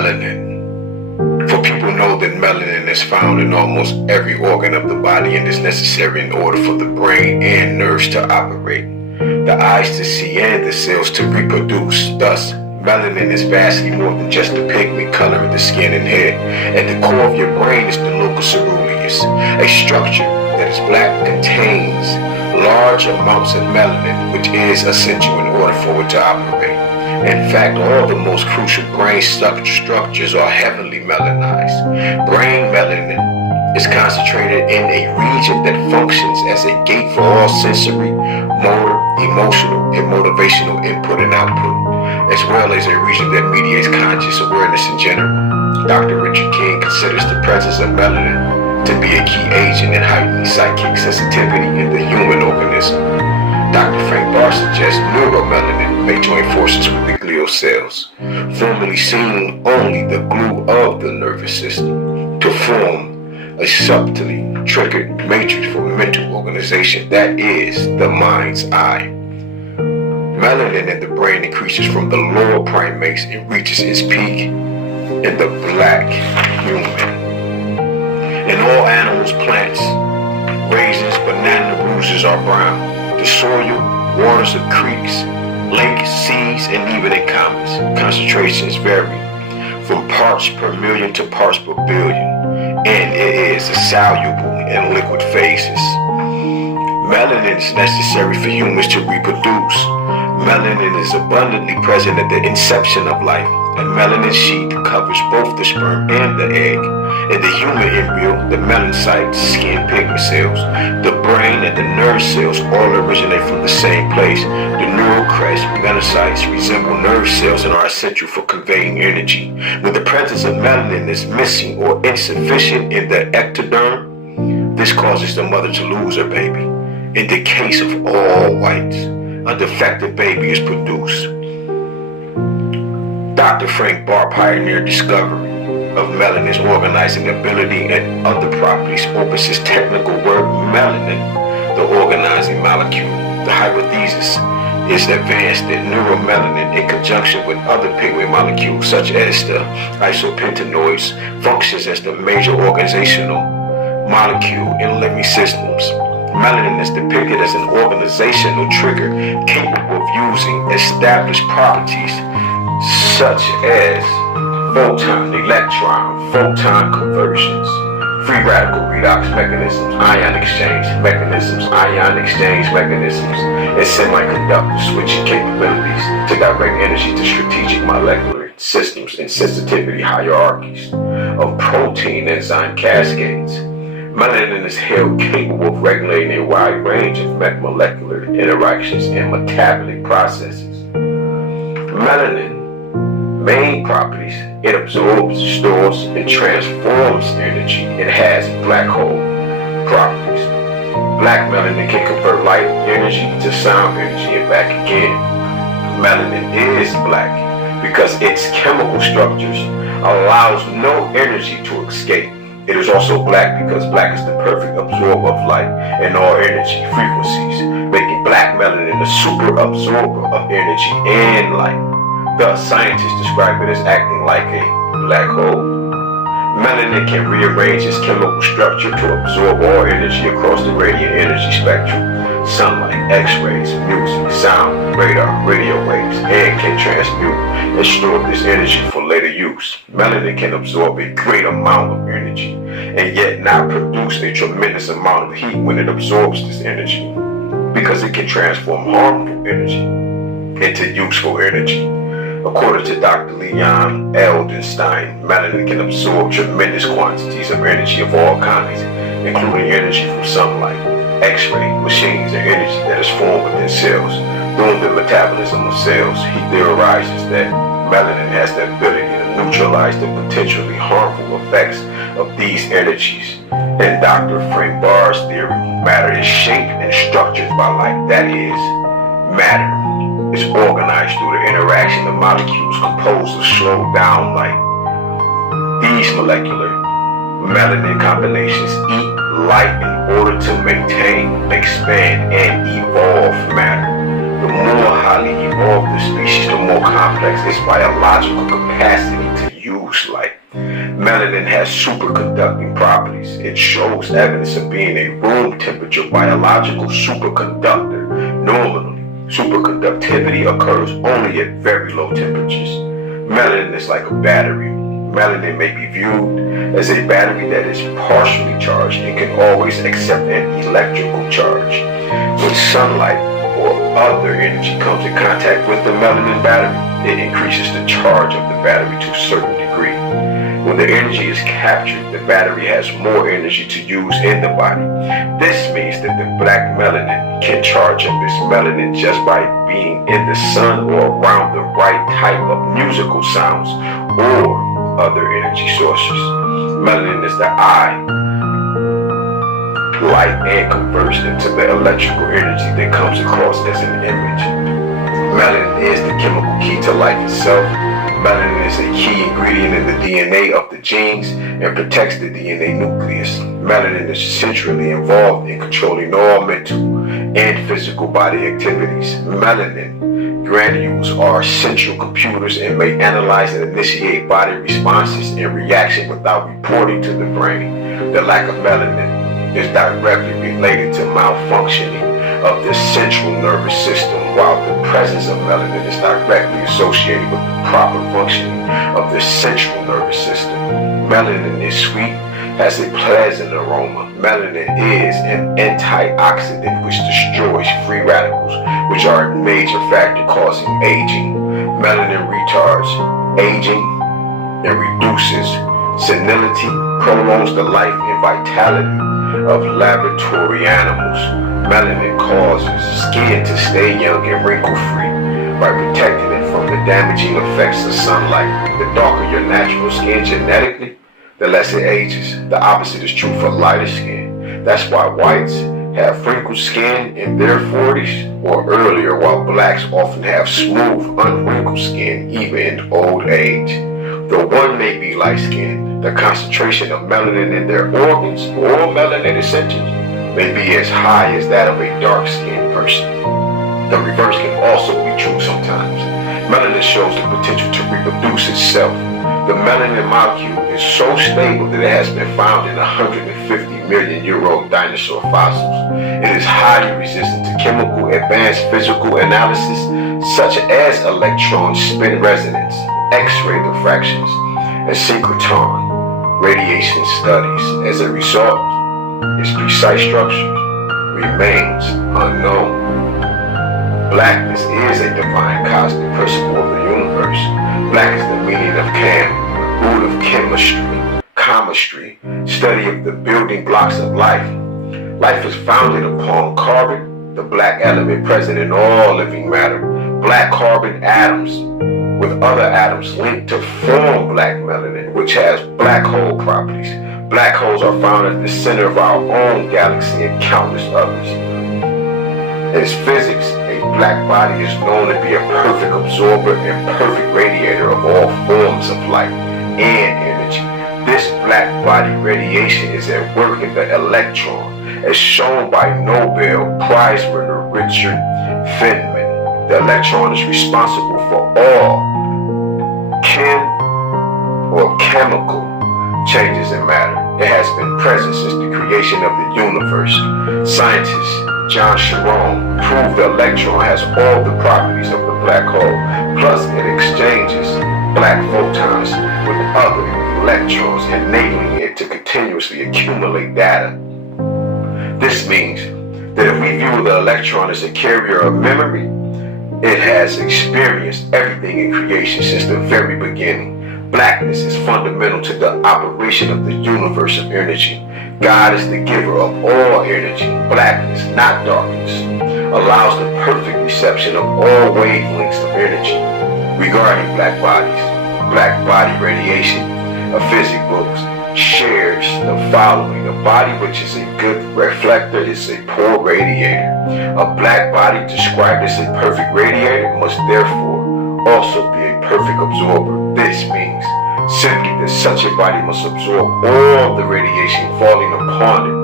Melanin. For people know that melanin is found in almost every organ of the body and is necessary in order for the brain and nerves to operate, the eyes to see and the cells to reproduce. Thus, melanin is vastly more than just the pigment coloring the skin and hair. At the core of your brain is the locus coeruleus, a structure that is black, contains large amounts of melanin, which is essential in order for it to operate. In fact, all the most crucial brain structures are heavily melanized. Brain melanin is concentrated in a region that functions as a gate for all sensory, motor, emotional, and motivational input and output, as well as a region that mediates conscious awareness in general. Dr. Richard King considers the presence of melanin to be a key agent in heightening psychic sensitivity in the human organism. Dr. Frank Barr suggests neuromelanin may join forces with the glial cells, formerly seeing only the glue of the nervous system, to form a subtly triggered matrix for mental organization that is the mind's eye. Melanin in the brain increases from the lower primates and reaches its peak in the black human. In all animals, plants, raisins, banana bruises are brown. The soil, waters of creeks, lakes, seas, and even in comets, concentrations vary from parts per million to parts per billion, and it is soluble in liquid phases. Melanin is necessary for humans to reproduce. Melanin is abundantly present at the inception of life. A melanin sheath covers both the sperm and the egg. In the human embryo, the melanocytes, skin pigment cells, the brain, and the nerve cells all originate from the same place. The neural crest melanocytes resemble nerve cells and are essential for conveying energy. When the presence of melanin is missing or insufficient in the ectoderm, this causes the mother to lose her baby. In the case of all whites, a defective baby is produced. Dr. Frank Barr pioneered discovery of melanin's organizing ability and other properties. Opus his technical word, melanin, the organizing molecule. The hypothesis is advanced that neuromelanin, in conjunction with other pigment molecules such as the isopentanoids, functions as the major organizational molecule in living systems. Melanin is depicted as an organizational trigger capable of using established properties such as photon, electron, photon conversions, free radical redox mechanisms, ion exchange mechanisms, and semiconductor switching capabilities to direct energy to strategic molecular systems and sensitivity hierarchies of protein enzyme cascades. Melanin is held capable of regulating a wide range of molecular interactions and metabolic processes. Melanin main properties: it absorbs, stores, and transforms energy. It has black hole properties. Black melanin can convert light energy to sound energy and back again. Melanin is black because its chemical structures allows no energy to escape. It is also black because black is the perfect absorber of light and all energy frequencies, making black melanin a super absorber of energy and light. Thus, scientists describe it as acting like a black hole. Melanin can rearrange its chemical structure to absorb all energy across the radiant energy spectrum: sunlight, X-rays, music, sound, radar, radio waves, and can transmute and store this energy for later use. Melanin can absorb a great amount of energy and yet not produce a tremendous amount of heat when it absorbs this energy, because it can transform harmful energy into useful energy. According to Dr. Leon Eldenstein, melanin can absorb tremendous quantities of energy of all kinds, including energy from sunlight, X-ray, machines, and energy that is formed within cells. During the metabolism of cells, he theorizes that melanin has the ability to neutralize the potentially harmful effects of these energies. In Dr. Frank Barr's theory, matter is shaped and structured by light. That is, matter is organized through the interaction of molecules composed of slowed down light. These molecular melanin combinations eat light in order to maintain, expand, and evolve matter. The more highly evolved the species, the more complex its biological capacity to use light. Melanin has superconducting properties. It shows evidence of being a room temperature biological superconductor. Normally, superconductivity occurs only at very low temperatures. Melanin is like a battery. Melanin may be viewed as a battery that is partially charged and can always accept an electrical charge. When sunlight or other energy comes in contact with the melanin battery, it increases the charge of the battery to a certain degree. When the energy is captured, the battery has more energy to use in the body. This means that the black melanin can charge up its melanin just by being in the sun or around the right type of musical sounds or other energy sources. Melanin is the eye, light, and converts into the electrical energy that comes across as an image. Melanin is the chemical key to life itself. Melanin is a key ingredient in the DNA of the genes and protects the DNA nucleus. Melanin is centrally involved in controlling all mental and physical body activities. Melanin granules are central computers and may analyze and initiate body responses and reaction without reporting to the brain. The lack of melanin is directly related to malfunctioning of the central nervous system, while the presence of melanin is directly associated with the proper functioning of the central nervous system. Melanin is sweet, has a pleasant aroma. Melanin is an antioxidant which destroys free radicals, which are a major factor causing aging. Melanin retards aging and reduces senility, prolongs the life and vitality of laboratory animals. Melanin causes skin to stay young and wrinkle-free by protecting it from the damaging effects of sunlight. The darker your natural skin genetically, the less it ages. The opposite is true for lighter skin. That's why whites have wrinkled skin in their 40s or earlier, while blacks often have smooth, unwrinkled skin even in old age. Though one may be light-skinned, the concentration of melanin in their organs or melanated centers may be as high as that of a dark-skinned person. The reverse can also be true sometimes. Melanin shows the potential to reproduce itself. The melanin molecule is so stable that it has been found in 150-million-year-old dinosaur fossils. It is highly resistant to chemical advanced physical analysis such as electron spin resonance, X-ray diffractions, and synchrotron radiation studies. As a result, its precise structure remains unknown. Blackness is a divine cosmic principle of the universe. Black is the meaning of Chem, root of chemistry, study of the building blocks of life. Life is founded upon carbon, the black element present in all living matter. Black carbon atoms with other atoms linked to form black melanin, which has black hole properties. Black holes are found at the center of our own galaxy and countless others. As physics, a black body is known to be a perfect absorber and perfect radiator of all forms of light and energy. This black body radiation is at work in the electron, as shown by Nobel Prize winner Richard Feynman. The electron is responsible for all chemical changes in matter. It has been present since the creation of the universe. Scientist John Sharon proved the electron has all the properties of the black hole, plus it exchanges black photons with other electrons, enabling it to continuously accumulate data. This means that if we view the electron as a carrier of memory, it has experienced everything in creation since the very beginning. Blackness is fundamental to the operation of the universe of energy. God is the giver of all energy. Blackness, not darkness, allows the perfect reception of all wavelengths of energy. Regarding black bodies, black body radiation, a physics book shares the following. A body which is a good reflector is a poor radiator. A black body described as a perfect radiator must therefore also be a perfect absorber. This means simply that such a body must absorb all the radiation falling upon it